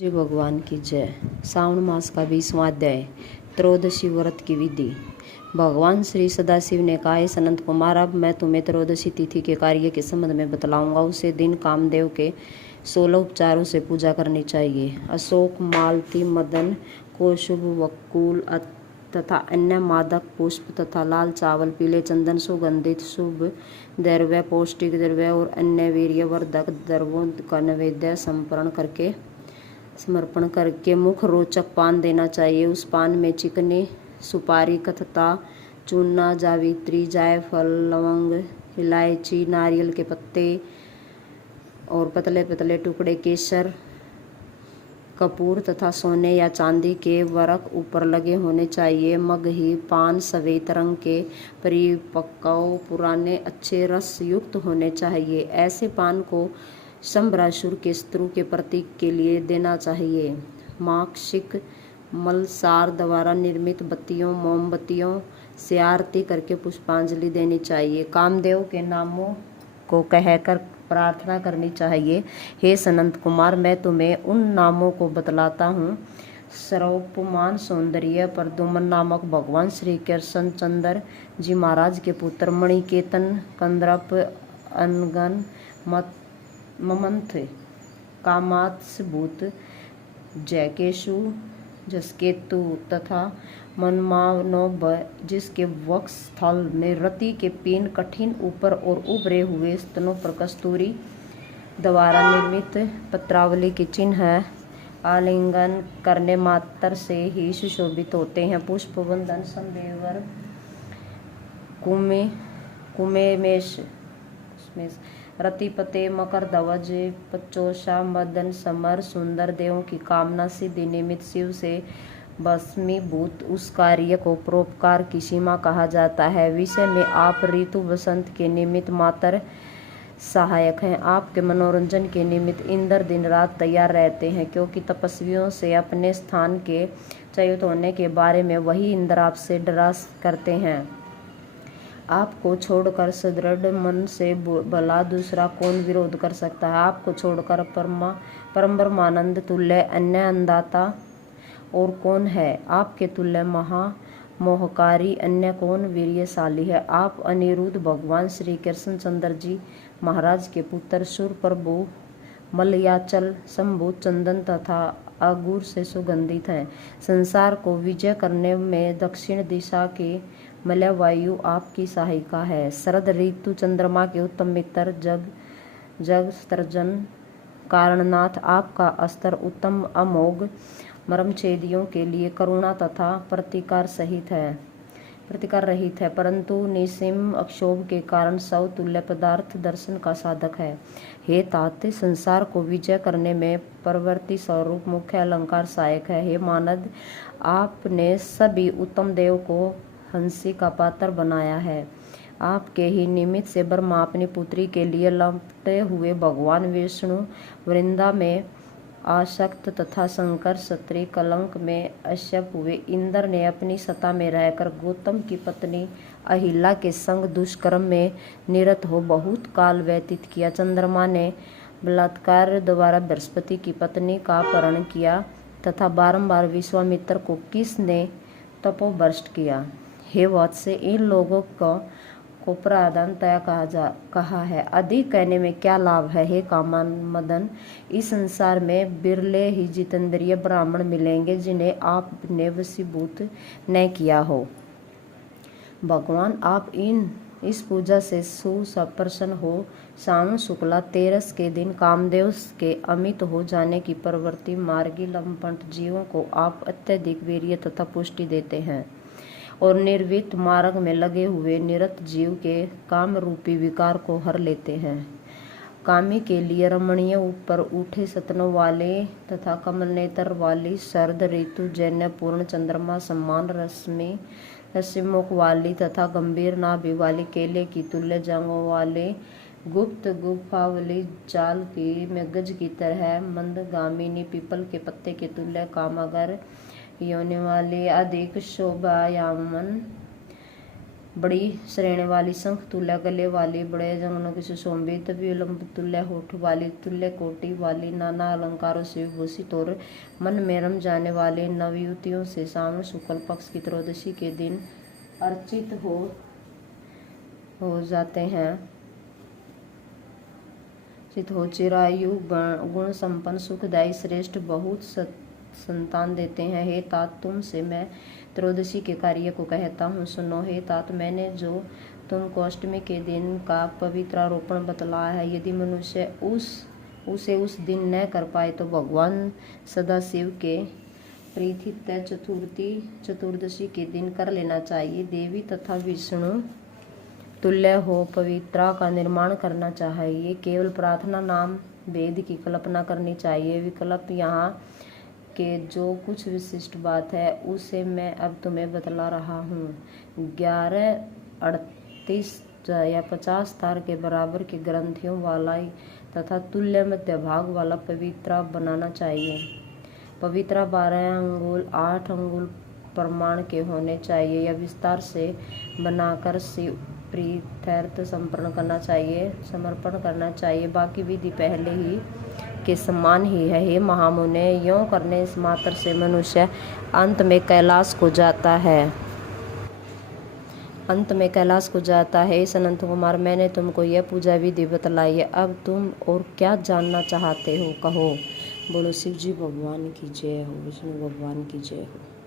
श्री भगवान की जय। श्रावण मास का 20वां अध्याय, त्रयोदशी व्रत की विधि। भगवान श्री सदाशिव ने कहा, हे सनत कुमार, अब मैं तुम्हें त्रयोदशी तिथि के कार्य के संबंध में बतलाऊंगा। उसे दिन कामदेव के 16 उपचारों से पूजा करनी चाहिए। अशोक, मालती, मदन, कौशुभ, वकुल तथा अन्य मादक पुष्प तथा लाल चावल, पीले चंदन, सुगंधित शुभ द्रव्य, पौष्टिक द्रव्य और अन्य वीर्यवर्धक द्रव्यों का नैवेद्य समर्पण करके मुख रोचक पान देना चाहिए। उस पान में चिकनी सुपारी, कत्था, चूना, जावित्री, जायफल, लवंग, इलायची, नारियल के पत्ते और पतले पतले टुकड़े केसर, कपूर तथा सोने या चांदी के वरक ऊपर लगे होने चाहिए। मगही पान सफेद रंग के, परिपक्व, पुराने, अच्छे रस युक्त होने चाहिए। ऐसे पान को शंभरासुर के शत्रु के प्रतीक के लिए देना चाहिए। माक्षिक मलसार द्वारा निर्मित बत्तियों, मोमबत्तियों से आरती करके पुष्पांजलि देनी चाहिए। कामदेव के नामों को कहकर प्रार्थना करनी चाहिए। हे सनत कुमार, मैं तुम्हें उन नामों को बतलाता हूँ। सर्वोपमान सौंदर्य प्रद्युम्न नामक भगवान श्री कृष्ण चंद्र जी महाराज के पुत्र, मणिकेतन, कंदर्प, अनगन, ममंथ, कामात्सभूत, जयकेशु, जसकेतु तथा मनमानोभ, जिसके वक्ष स्थल में रति के पीन, कठिन ऊपर और उभरे हुए स्तनों पर कस्तूरी द्वारा निर्मित पत्रावली के चिन्ह आलिंगन करने मात्र से ही सुशोभित होते हैं। पुष्पवंदन, संवेवर, कुमेमेश, रतिपते, मकर ध्वज, पचोषा, मदन, समर, सुंदर देवों की कामना सिद्धि निमित्त शिव से भस्मीभूत उस कार्य को परोपकार की सीमा कहा जाता है। विषय में आप ऋतु वसंत के निमित्त मात्र सहायक हैं। आपके मनोरंजन के निमित्त इंद्र दिन रात तैयार रहते हैं, क्योंकि तपस्वियों से अपने स्थान के च्युत होने के बारे में वही इंद्र आपसे डरा करते हैं। आपको छोड़कर सदृढ़ मन से भला दूसरा कौन विरोध कर सकता है? आपको छोड़कर परम ब्रह्मानंद तुल्य अन्य अन्नदाता और कौन है? आपके तुल्य महामोहकारी अन्य कौन वीर्यशाली है? आप अनिरुद्ध भगवान श्री कृष्णचंद्र जी महाराज के पुत्र, सूर प्रभु, मलयाचल, शंभु, चंदन तथा अंगूर से सुगंधित हैं। संसार को विजय करने में दक्षिण दिशा की मलयवायु आपकी सहायिका है। शरद ऋतु चंद्रमा के उत्तम मित्र, जग सृजन कारणनाथ, आपका अस्त्र उत्तम अमोघ मर्मछेदियों के लिए करुणा तथा प्रतिकार रहित है, परंतु निसीम अक्षोभ के कारण सब तुल्य पदार्थ दर्शन का साधक है। हे तात, संसार को विजय करने में प्रवृत्ति स्वरूप मुख्य अलंकार सहायक है। हे मानद, आपने सभी उत्तम देव को हंसी का पात्र बनाया है। आपके ही निमित्त से ब्रह्मा अपनी पुत्री के लिए लपटे हुए भगवान विष्णु वृंदा में आसक्त तथा शंकर क्षत्रिय कलंक में अश्यप हुए। इंद्र ने अपनी सत्ता में रहकर गौतम की पत्नी अहिल्या के संग दुष्कर्म में निरत हो बहुत काल व्यतीत किया। चंद्रमा ने बलात्कार द्वारा बृहस्पति की पत्नी का अपहरण किया तथा बारंबार विश्वामित्र को किसने तपोभ्रष्ट किया। हे वत्स, इन लोगों को प्राधान्यतया कहा है। अधिक कहने में क्या लाभ है? हे काममदन, इस संसार में बिरले ही जितेंद्रिय ब्राह्मण मिलेंगे जिन्हें आपने वशीभूत न किया हो। भगवान, आप इस पूजा से सुप्रसन्न हो। श्रावण शुक्ला तेरस के दिन कामदेव के अमित हो जाने की प्रवृत्ति मार्गी लंपट जीवों को आप अत्यधिक वीर्य तथा पुष्टि देते हैं और निर्वित मार्ग में लगे हुए निरत जीव के काम रूपी विकार को हर लेते हैं। कामी के लिए रमणीय ऊपर उठे सतनों वाले तथा कमल नेत्र वाली, शरद ऋतु जन्य पूर्ण चंद्रमा समान रश्मिमुख वाली तथा गंभीर नाभि वाली, केले की तुल्य जांघों वाले, गुप्त गुफावली, जाल की में गज की तरह मंदगामिनी, पीपल के पत्ते के तुल्य कामगर योनि वाली, अधिक शोभायमान बड़ी श्रेणी वाली, शंख तुल्य गले वाली, बड़े जंगलों की सुशोभित, विलंब तुल्य होठ वाली, तुल्य कोटि वाली, नाना अलंकारों से विभूषित और मन में रम जाने वाली नवयुवतियों से श्रावण शुक्ल पक्ष की त्रयोदशी के दिन अर्चित हो जाते हैं। हो चिरायु गुण संपन्न सुखदायी श्रेष्ठ बहुत संतान देते हैं। हे तात, तुमसे मैं त्रयोदशी के कार्य को कहता हूँ, सुनो। हे तात, मैंने जो तुमको अष्टमी के दिन का पवित्रारोपण बतलाया है, यदि मनुष्य उसे उस दिन न कर पाए तो भगवान सदाशिव के प्रीतित्य चतुर्दशी के दिन कर लेना चाहिए। देवी तथा विष्णु तुल्य हो पवित्रा का निर्माण करना चाहिए। केवल प्रार्थना नाम वेद की कल्पना करनी चाहिए। विकल्प यहाँ के जो कुछ विशिष्ट बात है उसे मैं अब तुम्हें बतला रहा हूँ। 11, 38 या 50 तार के बराबर के ग्रंथियों वाला तथा तुल्य मध्य भाग वाला पवित्रा बनाना चाहिए। पवित्रा 12 अंगुल 8 अंगुल प्रमाण के होने चाहिए। यह विस्तार से बनाकर शिव प्रीत्यर्थ समर्पण करना चाहिए। बाकी विधि पहले ही के समान ही है। हे महामुने, यों करने मात्र से मनुष्य अंत में कैलाश को जाता है। इस अनंत कुमार, मैंने तुमको यह पूजा विधि बतलाई है। अब तुम और क्या जानना चाहते हो, कहो। बोलो शिव जी भगवान की जय हो, विष्णु भगवान की जय हो।